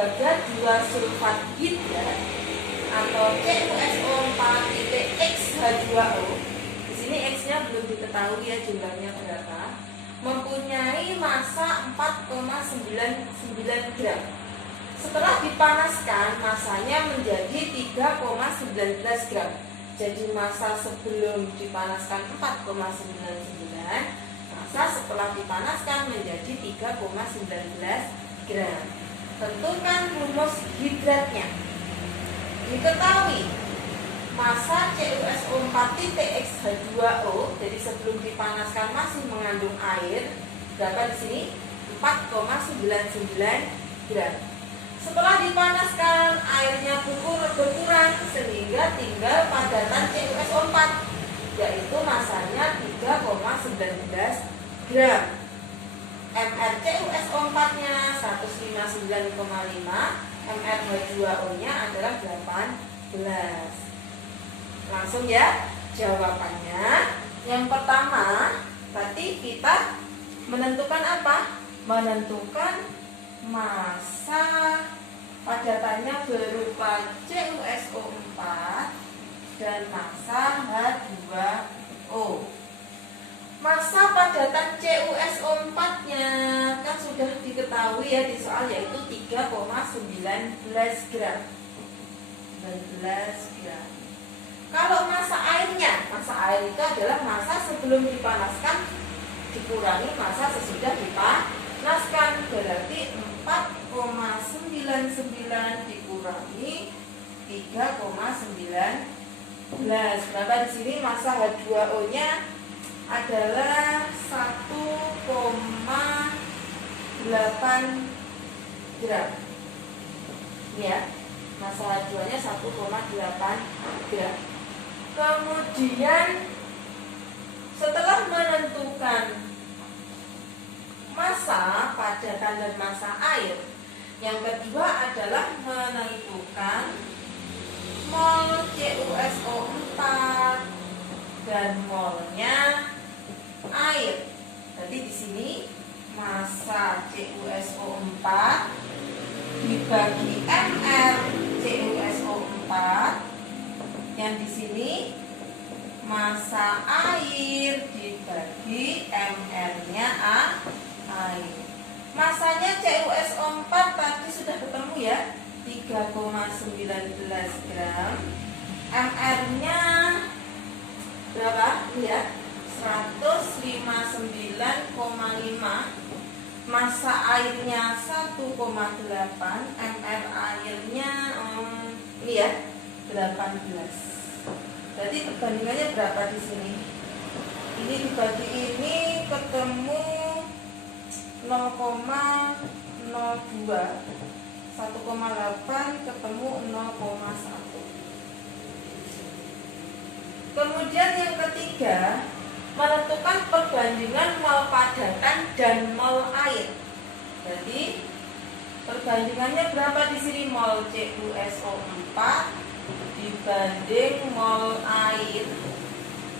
tembaga 2 sulfat hidrat atau CuSO4.X-H2O. Di sini X-nya belum diketahui ya jumlahnya berapa. Mempunyai massa 4,99 gram. Setelah dipanaskan, massanya menjadi 3,19 gram. Jadi massa sebelum dipanaskan 4,99, massa setelah dipanaskan menjadi 3,19 gram. Tentukan rumus hidratnya. Diketahui massa CuSO4.X-H2O, jadi sebelum dipanaskan masih mengandung air, berapa di sini? 4,99 gram. Setelah dipanaskan, airnya berkurang sehingga tinggal padatan CuSO4, yaitu massanya 3,19 gram. mR CuSO4-nya 159,5, mR H2O-nya adalah 18. Langsung ya jawabannya. Yang pertama, tadi kita menentukan apa? Menentukan massa padatannya berupa CuSO4 dan massa H2O. Massa padatan CuSO4-nya kan sudah diketahui ya di soal, yaitu 3,19 gram. 19 gram. Kalau massa airnya, massa air itu adalah massa sebelum dipanaskan dikurangi massa sesudah dipanaskan, berarti 4,99 dikurangi 3,19. Berapa di sini? Massa H2O-nya adalah 1,8 gram. Ini ya, massa H2-nya 1,8 gram. Kemudian setelah menentukan massa padatan dan massa air, yang kedua adalah menentukan mol CuSO4 dan molnya air. Jadi di sini massa CuSO4 dibagi mR CuSO4, yang di sini massa air dibagi mR-nya air. Massanya CuSO4 tadi sudah ketemu ya, 3,19 gram. mR-nya berapa? Ya, 159,5. Massa airnya 1,8, mR airnya ini ya, 18. Jadi perbandingannya berapa di sini? Ini dibagi ini ketemu 0,02. 1,8 ketemu 0,1. Kemudian yang ketiga, menentukan perbandingan mol padatan dan mol air. Jadi perbandingannya berapa di sini? Mol CuSO4 dibanding mol air,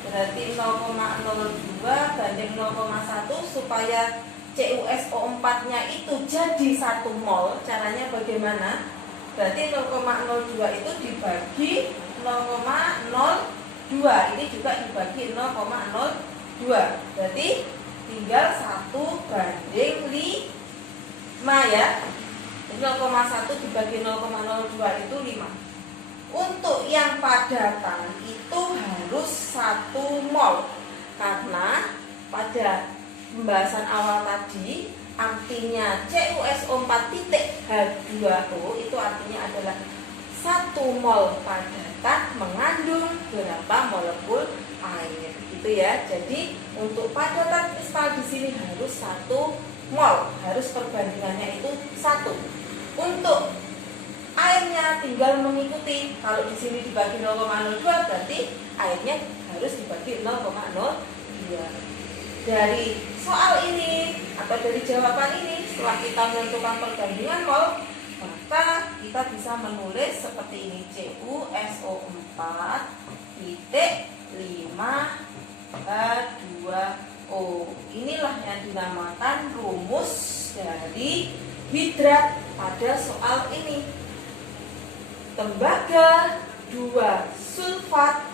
berarti 0,02 banding 0,1. Supaya CuSO4-nya itu jadi 1 mol, caranya bagaimana? Berarti 0,02 itu dibagi 0,02, ini juga dibagi 0,02, berarti tinggal 1 banding 5 ya. 0,1 dibagi 0,02 itu 5. Untuk yang padatan itu harus 1 mol, karena pada pembahasan awal tadi artinya CuSO4.H2O itu artinya adalah 1 mol padatan mengandung berapa molekul air, gitu ya. Jadi untuk padatan kristal di sini harus 1 mol, harus perbandingannya itu 1. Untuk airnya tinggal mengikuti. Kalau di sini dibagi 0,02 berarti airnya harus dibagi 0,02. Dari soal ini atau dari jawaban ini, setelah kita menentukan perbandingan mol, maka kita bisa menulis seperti ini: CuSO4.5H2O. Inilah yang dinamakan rumus dari hidrat pada soal ini. Tembaga 2 sulfat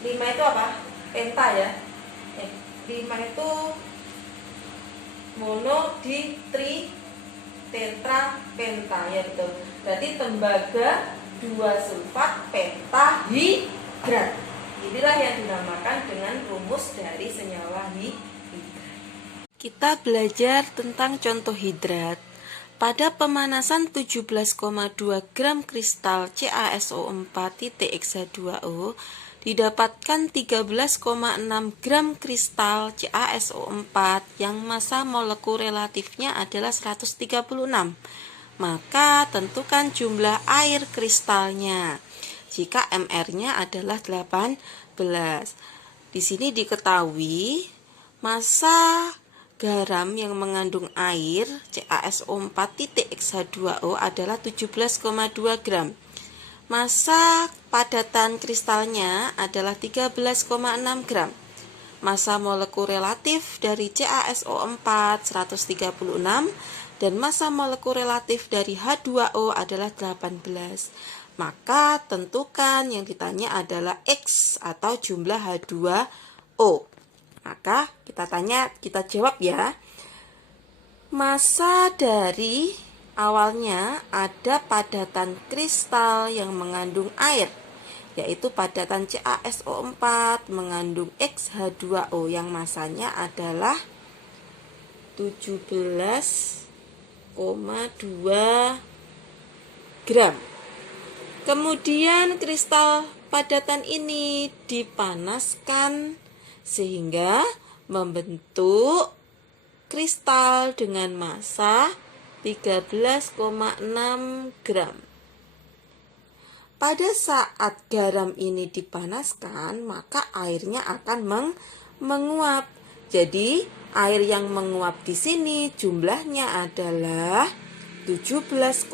5 itu apa? Penta ya. 5 itu mono di tri tetra penta ya betul. Berarti tembaga 2 sulfat pentahidrat. Inilah yang dinamakan dengan rumus dari senyawa hidrat. Kita belajar tentang contoh hidrat. Pada pemanasan 17,2 gram kristal CaSO4.X2O didapatkan 13,6 gram kristal CaSO4 yang massa molekul relatifnya adalah 136. Maka tentukan jumlah air kristalnya jika MR-nya adalah 18. Di sini diketahui massa garam yang mengandung air CaSO4.X2O adalah 17,2 gram. Massa padatan kristalnya adalah 13,6 gram. Massa molekul relatif dari CaSO4 136 dan massa molekul relatif dari H2O adalah 18. Maka tentukan yang ditanya adalah X atau jumlah H2O. Maka kita jawab ya. Massa dari awalnya ada padatan kristal yang mengandung air, yaitu padatan CaSO4 mengandung X-H2O yang massanya adalah 17,2 gram. Kemudian kristal padatan ini dipanaskan sehingga membentuk kristal dengan massa 13,6 gram. Pada saat garam ini dipanaskan, maka airnya akan menguap. Jadi, air yang menguap di sini jumlahnya adalah 17,2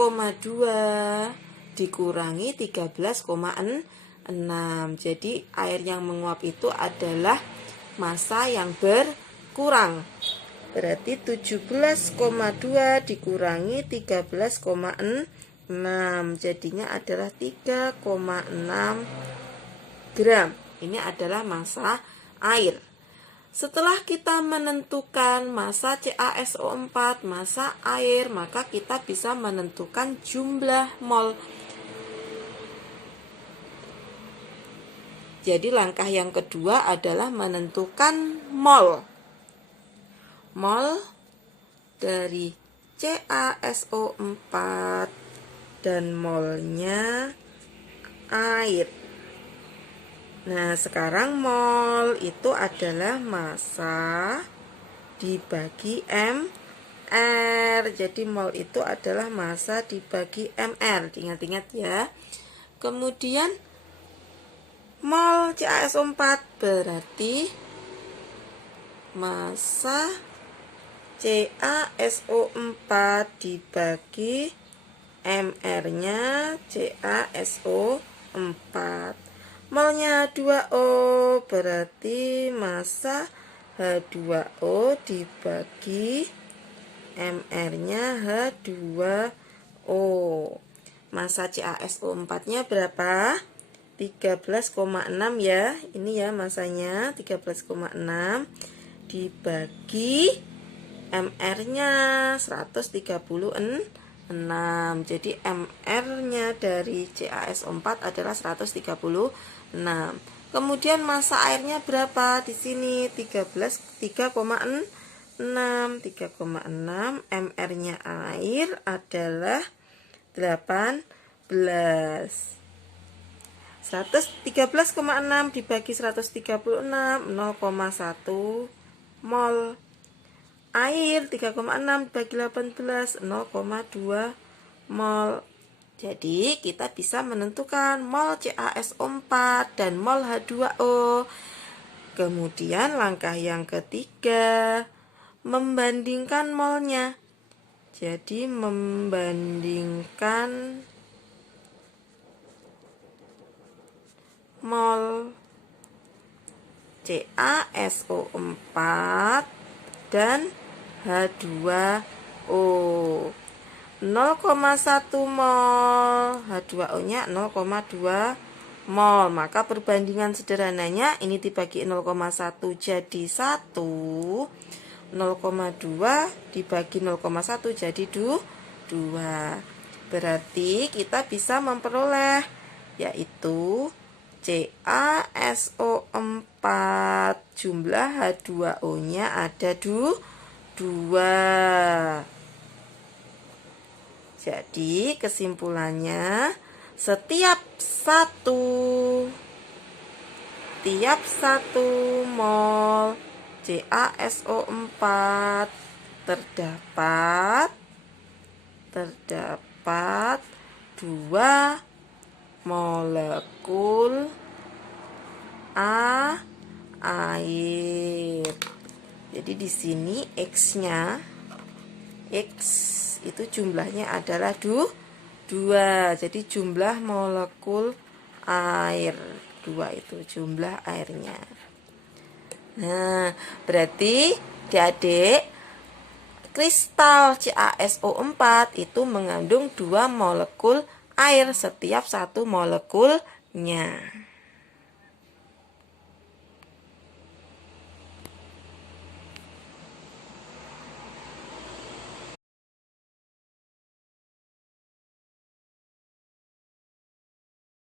dikurangi 13,6. Jadi, air yang menguap itu adalah massa yang berkurang. Berarti 17,2 dikurangi 13,6 jadinya adalah 3,6 gram. Ini adalah massa air. Setelah kita menentukan massa CaSO4, massa air, maka kita bisa menentukan jumlah mol. Jadi langkah yang kedua adalah menentukan mol. Mol dari CaSO4 dan molnya air. Nah, sekarang mol itu adalah massa dibagi MR. Jadi mol itu adalah massa dibagi MR. Ingat-ingat ya. Kemudian mol CaSO4 berarti massa CaSO4 dibagi MR-nya CaSO4. Molnya H2O berarti massa H2O dibagi MR-nya H2O. Massa CaSO4-nya berapa? 13,6 ya. Ini ya massanya 13,6 dibagi MR-nya 136. Jadi MR-nya dari CaSO4 adalah 136. Kemudian massa airnya berapa? Di sini 3,6. 3,6 MR-nya air adalah 18. 13,6 dibagi 136 0,1 mol. Air 3,6 dibagi 18 0,2 mol. Jadi kita bisa menentukan mol CaSO4 dan mol H2O. Kemudian langkah yang ketiga, membandingkan molnya. Jadi membandingkan mol CaSO4 dan H2O. 0,1 mol, H2O-nya 0,2 mol. Maka perbandingan sederhananya ini dibagi 0,1 jadi 1, 0,2 dibagi 0,1 jadi 2. Berarti kita bisa memperoleh yaitu CaSO4 jumlah H2O-nya ada 2. Jadi kesimpulannya setiap satu mol CaSO4 terdapat 2 molekul air. Jadi di sini X-nya itu jumlahnya adalah 2. Jadi jumlah molekul air 2 itu jumlah airnya. Nah, berarti adik-adik kristal CaSO4 itu mengandung 2 molekul air setiap 1 molekulnya.